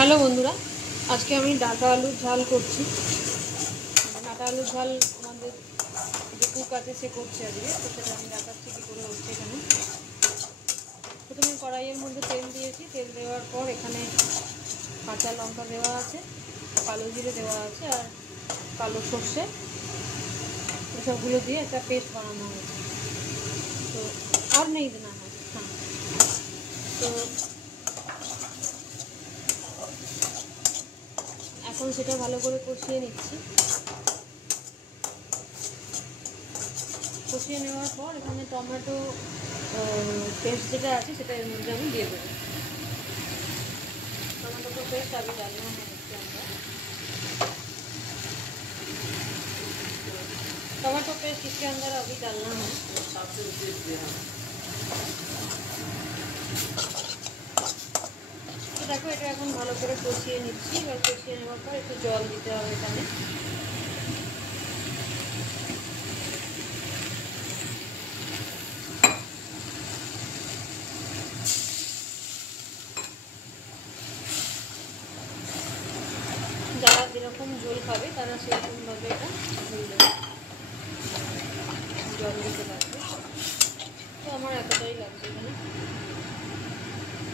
Hello বন্ধুরা, আজকে আমি ডাঁটা আলুর ঝাল করছি। ডাঁটা আলুর ঝাল আমাদের যে কুক আছে সে করছে আজকে, তো সেটা আমি দেখাচ্ছি কী করে হচ্ছে। এখানে প্রথমে কড়াইয়ের মধ্যে তেল দিয়েছি। তেল দেওয়ার পর এখানে কাঁচা লঙ্কা দেওয়া আছে, কালো জিরে দেওয়া আছে, আর কালো সর্ষে, এসবগুলো দিয়ে একটা পেস্ট বানানো হয়েছে। তো আর নেই না, হ্যাঁ, তো এখন সেটা ভালো করে কষিয়ে নিচ্ছি। কষিয়ে নেওয়ার পর এখানে টমেটো পেস্ট যেটা আছে সেটা এর মধ্যে আমি দিয়ে দেবো। টমেটো পেস্ট আগে ডালনা হচ্ছে আমরা। टमाटो पेस्ट इसके अंदर अभी डालना है। তো দেখো, এটা এখন ভালো করে কষিয়ে নিচ্ছি। এবার কষিয়ে নেওয়ার পর একটু জল দিতে হবে এখানে। যারা যেরকম ঝোল খাবে তারা সেরকমভাবে এটা ঝোল দেবে, জল দিতে লাগবে। তো আমার এতটাই লাগছে এখানে।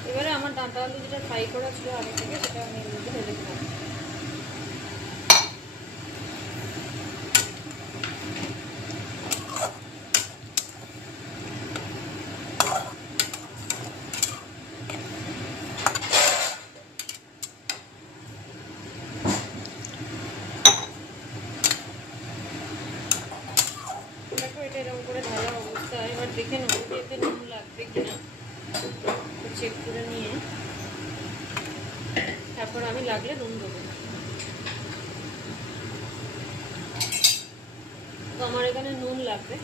এবারে আমার ডাঁটা আলু যেটা ফ্রাই করা ছিল আগে থেকে, সেটা আমি এর মধ্যে ঢেলে দিলাম। দেখো, এটা এরকম করে ঢালা অবস্থা। এবার দেখে নেবো যে এতে নুন লাগবে কিনা, চেক করে নিয়ে তারপর আমি লাগলে নুন দেবো। তো আমার এখানে নুন লাগবে,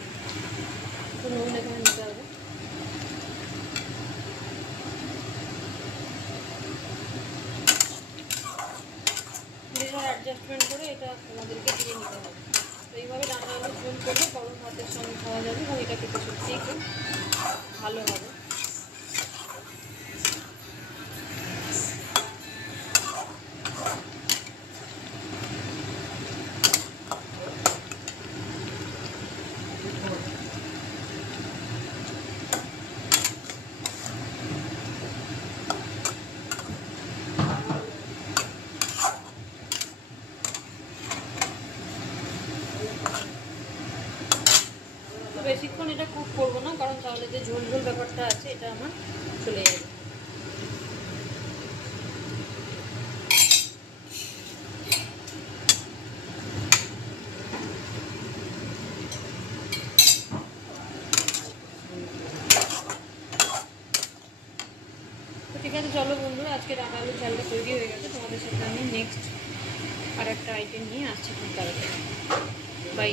তো নুন এখানে নিতে হবে। নিজের অ্যাডজাস্টমেন্ট করে এটা আমাদেরকে দিয়ে নিতে হবে। তো এইভাবে ডাঁটা আলু ঝোল করলে গরম ভাতের সঙ্গে খাওয়া যাবে এবং এটা খেতে সত্যিই খুব ভালো হবে। বেশিক্ষণ এটা কুক করবো না, কারণ তাহলে যে ঝোল ঝোল ব্যাপারটা আছে এটা আমার চলে যাবে। তো ঠিক আছে, চলো বন্ধুরা, আজকে ডাঁটা আলুর ঝালটা তৈরি হয়ে গেছে। তোমাদের সাথে আমি নেক্সট আর একটা আইটেম নিয়ে আসছি খুব তাড়াতাড়ি। বাই।